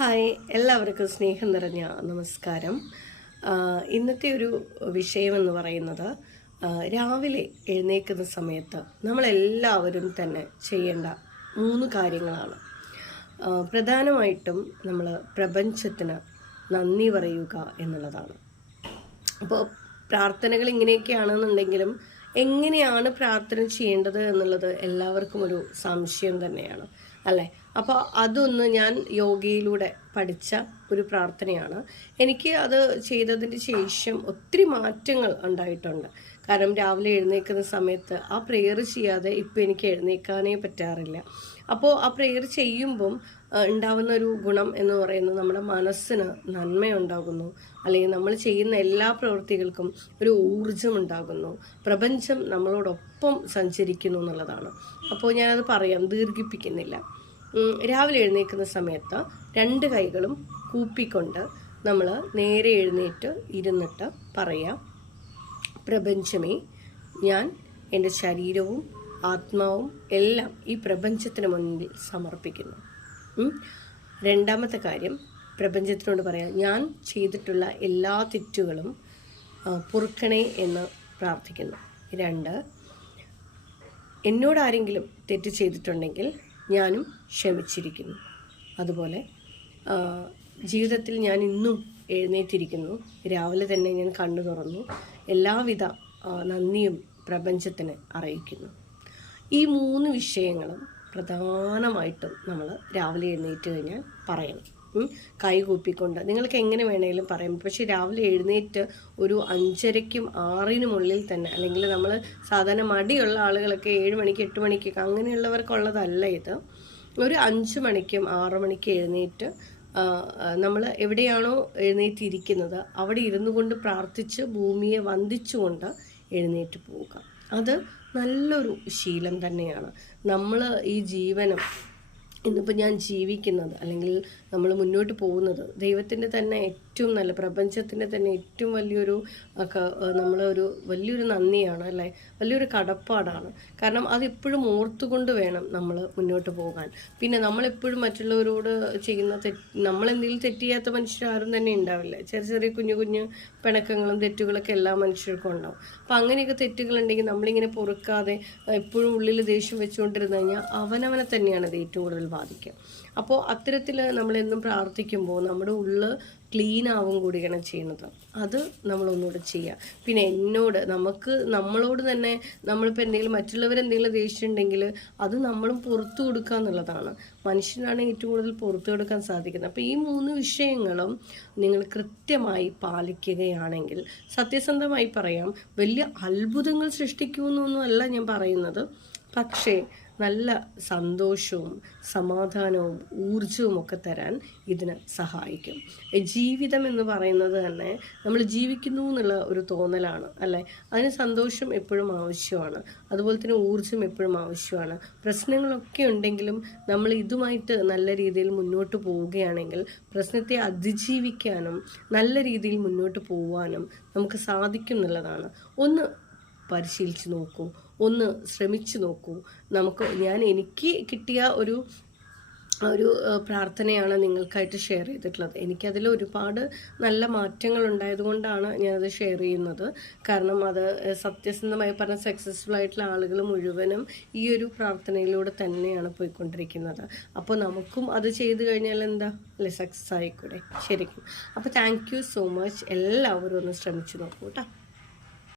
Hi എല്ലാവർക്കും സ്നേഹം നിറഞ്ഞ നമസ്കാരം. ഇന്നത്തെ ഒരു വിഷയമെന്ന് പറയുന്നത് രാവിലെ എഴുന്നേൽക്കുന്ന സമയത്ത് നമ്മളെല്ലാവരും തന്നെ ചെയ്യേണ്ട മൂന്ന് കാര്യങ്ങളാണ്. പ്രധാനമായിട്ടും നമ്മൾ പ്രപഞ്ചത്തിന് നന്ദി പറയുക എന്നുള്ളതാണ്. അപ്പോൾ പ്രാർത്ഥനകൾ ഇങ്ങനെയൊക്കെയാണെന്നുണ്ടെങ്കിലും എങ്ങനെയാണ് പ്രാർത്ഥന ചെയ്യേണ്ടത് എന്നുള്ളത് എല്ലാവർക്കും ഒരു സംശയം തന്നെയാണ് അല്ലേ? അപ്പോൾ അതൊന്ന് ഞാൻ യോഗയിലൂടെ പഠിച്ച ഒരു പ്രാർത്ഥനയാണ്. എനിക്ക് അത് ചെയ്തതിന് ശേഷം ഒത്തിരി മാറ്റങ്ങൾ ഉണ്ടായിട്ടുണ്ട്. കാരണം രാവിലെ എഴുന്നേൽക്കുന്ന സമയത്ത് ആ പ്രെയർ ചെയ്യാതെ ഇപ്പോൾ എനിക്ക് എഴുന്നേൽക്കാനേ പറ്റാറില്ല. അപ്പോൾ ആ പ്രെയർ ചെയ്യുമ്പം ഉണ്ടാകുന്ന ഒരു ഗുണം എന്ന് പറയുന്നത് നമ്മുടെ മനസ്സിന് നന്മയുണ്ടാകുന്നു. അല്ലെങ്കിൽ നമ്മൾ ചെയ്യുന്ന എല്ലാ പ്രവൃത്തികൾക്കും ഒരു ഊർജം ഉണ്ടാകുന്നു. പ്രപഞ്ചം നമ്മളോടൊപ്പം സഞ്ചരിക്കുന്നു എന്നുള്ളതാണ്. അപ്പോൾ ഞാനത് പറയാം ദീർഘിപ്പിക്കുന്നില്ല. രാവിലെ എഴുന്നേൽക്കുന്ന സമയത്ത് രണ്ട് കൈകളും കൂപ്പിക്കൊണ്ട് നമ്മൾ നേരെ എഴുന്നേറ്റ് ഇരുന്നിട്ട് പറയാം പ്രപഞ്ചമേ ഞാൻ എന്റെ ശരീരവും ആത്മാവും എല്ലാം ഈ പ്രപഞ്ചത്തിന് മുന്നിൽ സമർപ്പിക്കുന്നു. രണ്ടാമത്തെ കാര്യം പ്രപഞ്ചത്തിനോട് പറയാം ഞാൻ ചെയ്തിട്ടുള്ള എല്ലാ തെറ്റുകളും പൊറുക്കണേ എന്ന് പ്രാർത്ഥിക്കുന്നു. രണ്ട് എന്നോട് ആരെങ്കിലും തെറ്റ് ചെയ്തിട്ടുണ്ടെങ്കിൽ ഞാനും ക്ഷമിച്ചിരിക്കുന്നു. അതുപോലെ ജീവിതത്തിൽ ഞാൻ ഇന്നും എഴുന്നേറ്റിരിക്കുന്നു. രാവിലെ തന്നെ ഞാൻ കണ്ണു തുറന്നു. എല്ലാവിധ നന്ദിയും പ്രപഞ്ചത്തിന് അറിയിക്കുന്നു. ഈ മൂന്ന് വിഷയങ്ങളും പ്രധാനമായിട്ടും നമ്മൾ രാവിലെ എഴുന്നേറ്റ് കഴിഞ്ഞാൽ പറയണം. ഉം. കൈ കൂപ്പിക്കൊണ്ട് നിങ്ങൾക്ക് എങ്ങനെ വേണമെങ്കിലും പറയാം. പക്ഷേ രാവിലെ എഴുന്നേറ്റ് ഒരു അഞ്ചരയ്ക്കും ആറിനുമുള്ളിൽ തന്നെ അല്ലെങ്കിൽ നമ്മൾ സാധാരണ മടിയുള്ള ആളുകളൊക്കെ ഏഴ് മണിക്ക് എട്ട് മണിക്കൊക്കെ അങ്ങനെയുള്ളവർക്കുള്ളതല്ല ഇത്. ഒരു അഞ്ച് മണിക്കും ആറ് മണിക്ക് എഴുന്നേറ്റ് നമ്മൾ എവിടെയാണോ എഴുന്നേറ്റിരിക്കുന്നത് അവിടെ ഇരുന്നു കൊണ്ട് പ്രാർത്ഥിച്ച് ഭൂമിയെ വന്ദിച്ചുകൊണ്ട് എഴുന്നേറ്റ് പോവുക. അത് നല്ലൊരു ശീലം തന്നെയാണ്. നമ്മൾ ഈ ജീവനം ഇന്നിപ്പോൾ ഞാൻ ജീവിക്കുന്നത് അല്ലെങ്കിൽ നമ്മൾ മുന്നോട്ട് പോകുന്നത് ദൈവത്തിന്റെ തന്നെ ഏറ്റവും നല്ല പ്രപഞ്ചത്തിന്റെ തന്നെ ഏറ്റവും വലിയൊരു നമ്മളൊരു വലിയൊരു നന്ദിയാണ് അല്ലേ? വലിയൊരു കടപ്പാടാണ്. കാരണം അതെപ്പോഴും ഓർത്തുകൊണ്ട് വേണം നമ്മൾ മുന്നോട്ട് പോകാൻ. പിന്നെ നമ്മളെപ്പോഴും മറ്റുള്ളവരോട് ചെയ്യുന്ന തെറ്റ് നമ്മളെന്തെങ്കിലും തെറ്റിയാത്ത മനുഷ്യരാരും തന്നെ ഉണ്ടാവില്ല. ചെറിയ ചെറിയ കുഞ്ഞു കുഞ്ഞു പിണക്കങ്ങളും തെറ്റുകളൊക്കെ എല്ലാ മനുഷ്യർക്കും ഉണ്ടാവും. അപ്പം അങ്ങനെയൊക്കെ തെറ്റുകളുണ്ടെങ്കിൽ നമ്മളിങ്ങനെ പൊറുക്കാതെ എപ്പോഴും ഉള്ളിൽ ദേഷ്യം വെച്ചുകൊണ്ടിരുന്നു കഴിഞ്ഞാൽ അവനവനെ തന്നെയാണ് അത് ഏറ്റവും കൂടുതൽ ബാധിക്കുക അപ്പോൾ അത്തരത്തിൽ നമ്മളെന്നും പ്രാർത്ഥിക്കുമ്പോൾ നമ്മുടെ ഉള്ള് ക്ലീൻ ആവും കൂടിയാണ് ചെയ്യുന്നത്. അത് നമ്മളൊന്നുകൂടെ ചെയ്യുക പിന്നെ എന്നോട് നമുക്ക് നമ്മളോട് തന്നെ നമ്മളിപ്പോൾ എന്തെങ്കിലും മറ്റുള്ളവരെന്തെങ്കിലും ദേഷ്യമുണ്ടെങ്കിൽ അത് നമ്മളും പുറത്തു കൊടുക്കുക എന്നുള്ളതാണ്. മനുഷ്യനാണ് ഏറ്റവും കൂടുതൽ പുറത്തു കൊടുക്കാൻ സാധിക്കുന്നത്. അപ്പോൾ ഈ മൂന്ന് വിഷയങ്ങളും നിങ്ങൾ കൃത്യമായി പാലിക്കുകയാണെങ്കിൽ സത്യസന്ധമായി പറയാം വലിയ അത്ഭുതങ്ങൾ സൃഷ്ടിക്കുമെന്നൊന്നും അല്ല ഞാൻ പറയുന്നത്. പക്ഷേ നല്ല സന്തോഷവും സമാധാനവും ഊർജവും ഒക്കെ തരാൻ ഇതിന് സഹായിക്കും. ജീവിതം എന്ന് പറയുന്നത് തന്നെ നമ്മൾ ജീവിക്കുന്നു എന്നുള്ള ഒരു തോന്നലാണ് അല്ലേ? അതിന് സന്തോഷം എപ്പോഴും ആവശ്യമാണ്. അതുപോലെ തന്നെ ഊർജം എപ്പോഴും ആവശ്യമാണ്. പ്രശ്നങ്ങളൊക്കെ ഉണ്ടെങ്കിലും നമ്മൾ ഇതുമായിട്ട് നല്ല രീതിയിൽ മുന്നോട്ട് പോവുകയാണെങ്കിൽ പ്രശ്നത്തെ അതിജീവിക്കാനും നല്ല രീതിയിൽ മുന്നോട്ട് പോവാനും നമുക്ക് സാധിക്കും എന്നുള്ളതാണ്. ഒന്ന് പരിശീലിച്ച് നോക്കൂ. ഒന്ന് ശ്രമിച്ചു നോക്കൂ. നമുക്ക് ഞാൻ എനിക്ക് കിട്ടിയ ഒരു ഒരു പ്രാർത്ഥനയാണ് നിങ്ങൾക്കായിട്ട് ഷെയർ ചെയ്തിട്ടുള്ളത്. എനിക്കതിൽ ഒരുപാട് നല്ല മാറ്റങ്ങൾ ഉണ്ടായതുകൊണ്ടാണ് ഞാനത് ഷെയർ ചെയ്യുന്നത്. കാരണം അത് സത്യസന്ധമായി പറഞ്ഞ സക്സസ്ഫുൾ ആയിട്ടുള്ള ആളുകൾ മുഴുവനും ഈ ഒരു പ്രാർത്ഥനയിലൂടെ തന്നെയാണ് പോയിക്കൊണ്ടിരിക്കുന്നത്. അപ്പോൾ നമുക്കും അത് ചെയ്തു കഴിഞ്ഞാൽ എന്താ? അല്ലെ സക്സസ് ആയിക്കൂടെ? ശരിക്കും. അപ്പോൾ താങ്ക് സോ മച്ച് എല്ലാവരും ഒന്ന് ശ്രമിച്ചു നോക്കൂ കേട്ടോ